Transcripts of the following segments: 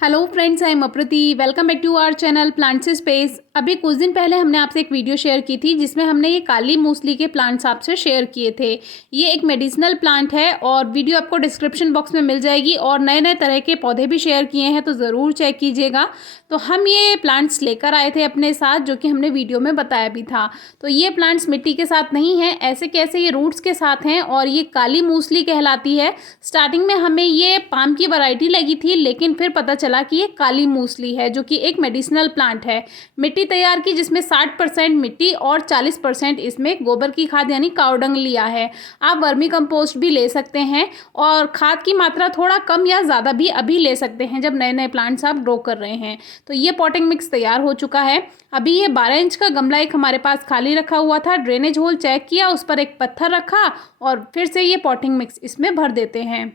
Hello friends, I am Aprati. Welcome back to our channel plants space. अभी कुछ दिन पहले हमने आपसे एक वीडियो शेयर की थी जिसमें हमने ये काली मूसली के प्लांट्स आपसे शेयर किए थे। ये एक मेडिसिनल प्लांट है और वीडियो आपको डिस्क्रिप्शन बॉक्स में मिल जाएगी। और नए नए तरह के पौधे भी शेयर किए हैं तो ज़रूर चेक कीजिएगा। तो हम ये प्लांट्स लेकर आए थे अपने साथ, जो कि हमने वीडियो में बताया भी था। तो ये प्लांट्स मिट्टी के साथ नहीं हैं, ऐसे कैसे ये रूट्स के साथ हैं और ये काली मूसली कहलाती है। स्टार्टिंग में हमें ये पाम की वैरायटी लगी थी, लेकिन फिर पता चला कि ये काली मूसली है, जो कि एक मेडिसिनल प्लांट है। मिट्टी तैयार की जिसमें 60% मिट्टी और 40% इसमें गोबर की खाद यानी कावडंग लिया है। आप वर्मी कंपोस्ट भी ले सकते हैं और खाद की मात्रा थोड़ा कम या ज़्यादा भी अभी ले सकते हैं जब नए नए प्लांट्स आप ग्रो कर रहे हैं। तो ये पॉटिंग मिक्स तैयार हो चुका है। अभी ये 12 इंच का गमला एक हमारे पास खाली रखा हुआ था। ड्रेनेज होल चेक किया, उस पर एक पत्थर रखा और फिर से ये पॉटिंग मिक्स इसमें भर देते हैं।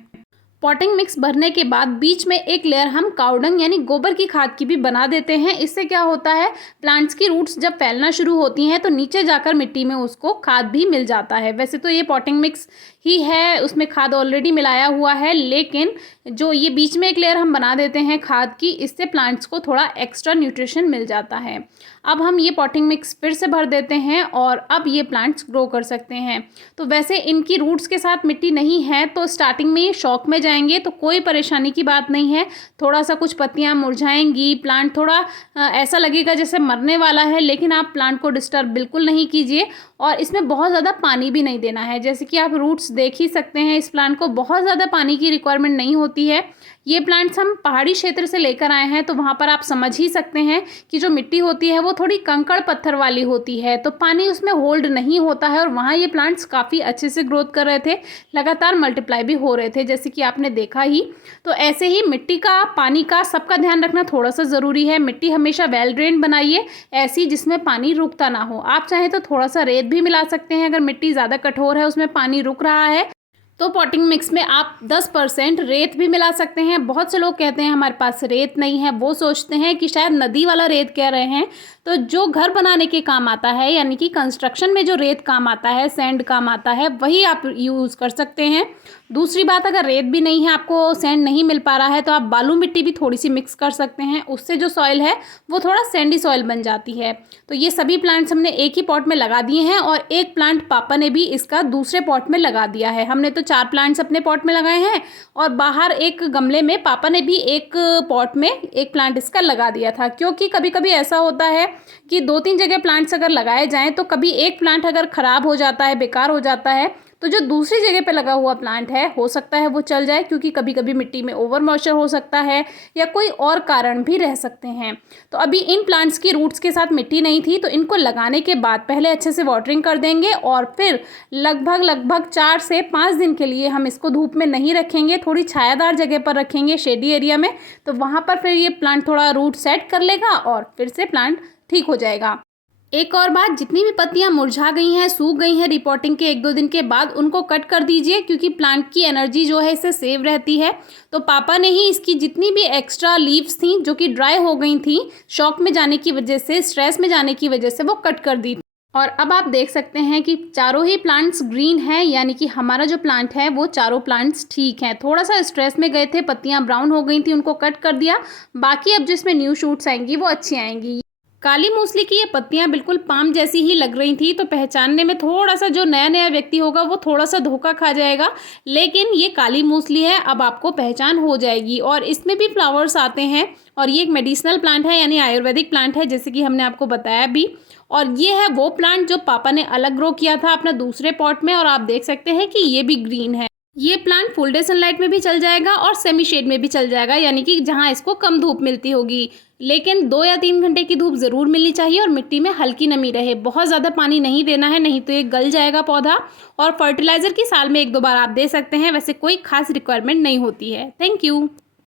पॉटिंग मिक्स भरने के बाद बीच में एक लेयर हम कावडंग यानी गोबर की खाद की भी बना देते हैं। इससे क्या होता है, प्लांट्स की रूट्स जब फैलना शुरू होती हैं तो नीचे जाकर मिट्टी में उसको खाद भी मिल जाता है। वैसे तो ये पॉटिंग मिक्स ही है, उसमें खाद ऑलरेडी मिलाया हुआ है, लेकिन जो ये बीच में एक लेयर हम बना देते हैं खाद की, इससे प्लांट्स को थोड़ा एक्स्ट्रा न्यूट्रिशन मिल जाता है। अब हम ये पॉटिंग मिक्स फिर से भर देते हैं और अब ये प्लांट्स ग्रो कर सकते हैं। तो वैसे इनकी रूट्स के साथ मिट्टी नहीं है तो स्टार्टिंग में ये शॉक में जाएंगे, तो कोई परेशानी की बात नहीं है। थोड़ा सा कुछ पत्तियां मुरझाएंगी, प्लांट थोड़ा ऐसा लगेगा जैसे मरने वाला है, लेकिन आप प्लांट को डिस्टर्ब बिल्कुल नहीं कीजिए। और इसमें बहुत ज़्यादा पानी भी नहीं देना है। जैसे कि आप रूट्स देख ही सकते हैं, इस प्लांट को बहुत ज़्यादा पानी की रिक्वायरमेंट नहीं होती है। ये प्लांट्स हम पहाड़ी क्षेत्र से लेकर आए हैं, तो वहाँ पर आप समझ ही सकते हैं कि जो मिट्टी होती है वो थोड़ी कंकड़ पत्थर वाली होती है, तो पानी उसमें होल्ड नहीं होता है। और वहाँ ये प्लांट्स काफ़ी अच्छे से ग्रोथ कर रहे थे, लगातार मल्टीप्लाई भी हो रहे थे, जैसे कि आपने देखा ही। तो ऐसे ही मिट्टी का, पानी का सबका ध्यान रखना थोड़ा सा ज़रूरी है। मिट्टी हमेशा वेल ड्रेन्ड बनाइए, ऐसी जिसमें पानी रुकता ना हो। आप चाहें तो थोड़ा सा रेत भी मिला सकते हैं, अगर मिट्टी ज़्यादा कठोर है, उसमें पानी रुक रहा है तो पॉटिंग मिक्स में आप 10% रेत भी मिला सकते हैं। बहुत से लोग कहते हैं हमारे पास रेत नहीं है, वो सोचते हैं कि शायद नदी वाला रेत कह रहे हैं। तो जो घर बनाने के काम आता है, यानी कि कंस्ट्रक्शन में जो रेत काम आता है, सैंड काम आता है, वही आप यूज़ कर सकते हैं। दूसरी बात, अगर रेत भी नहीं है, आपको सैंड नहीं मिल पा रहा है, तो आप बालू मिट्टी भी थोड़ी सी मिक्स कर सकते हैं। उससे जो सॉइल है वो थोड़ा सैंडी सॉइल बन जाती है। तो ये सभी प्लांट्स हमने एक ही पॉट में लगा दिए हैं और एक प्लांट पापा ने भी इसका दूसरे पॉट में लगा दिया है। हमने तो 4 प्लांट्स अपने पॉट में लगाए हैं और बाहर एक गमले में पापा ने भी एक पॉट में एक प्लांट इसका लगा दिया था। क्योंकि कभी कभी ऐसा होता है कि 2-3 जगह प्लांट्स अगर लगाए जाएं तो कभी एक प्लांट अगर ख़राब हो जाता है, बेकार हो जाता है, तो जो दूसरी जगह पे लगा हुआ प्लांट है हो सकता है वो चल जाए, क्योंकि कभी कभी मिट्टी में ओवर मॉइस्चर हो सकता है या कोई और कारण भी रह सकते हैं। तो अभी इन प्लांट्स की रूट्स के साथ मिट्टी नहीं थी, तो इनको लगाने के बाद पहले अच्छे से वाटरिंग कर देंगे और फिर लगभग 4 से 5 दिन के लिए हम इसको धूप में नहीं रखेंगे, थोड़ी छायादार जगह पर रखेंगे, शेडी एरिया में। तो वहाँ पर फिर ये प्लांट थोड़ा रूट सेट कर लेगा और फिर से प्लांट ठीक हो जाएगा। एक और बात, जितनी भी पत्तियां मुरझा गई हैं, सूख गई हैं रिपोर्टिंग के 1-2 दिन के बाद, उनको कट कर दीजिए, क्योंकि प्लांट की एनर्जी जो है इससे सेव रहती है। तो पापा ने ही इसकी जितनी भी एक्स्ट्रा लीव्स थी जो कि ड्राई हो गई थी शॉक में जाने की वजह से, स्ट्रेस में जाने की वजह से, वो कट कर दी। और अब आप देख सकते हैं कि चारों ही प्लांट्स ग्रीन हैं, यानी कि हमारा जो प्लांट है वो चारों प्लांट्स ठीक हैं। थोड़ा सा स्ट्रेस में गए थे, पत्तियां ब्राउन हो गई थी, उनको कट कर दिया। बाकी अब जिसमें न्यू शूट्स आएंगी वो अच्छी आएंगी। काली मूसली की ये पत्तियां बिल्कुल पाम जैसी ही लग रही थी, तो पहचानने में थोड़ा सा जो नया नया व्यक्ति होगा वो थोड़ा सा धोखा खा जाएगा, लेकिन ये काली मूसली है, अब आपको पहचान हो जाएगी। और इसमें भी फ्लावर्स आते हैं और ये एक मेडिसिनल प्लांट है, यानी आयुर्वेदिक प्लांट है, जैसे कि हमने आपको बताया भी। और ये है वो प्लांट जो पापा ने अलग ग्रो किया था अपना दूसरे पॉट में, और आप देख सकते हैं कि ये भी ग्रीन है। ये प्लांट फुल डे सनलाइट में भी चल जाएगा और सेमी शेड में भी चल जाएगा, यानी कि जहाँ इसको कम धूप मिलती होगी, लेकिन 2 या 3 घंटे की धूप ज़रूर मिलनी चाहिए और मिट्टी में हल्की नमी रहे। बहुत ज़्यादा पानी नहीं देना है, नहीं तो ये गल जाएगा पौधा। और फर्टिलाइज़र की साल में 1-2 बार आप दे सकते हैं, वैसे कोई खास रिक्वायरमेंट नहीं होती है। Thank you.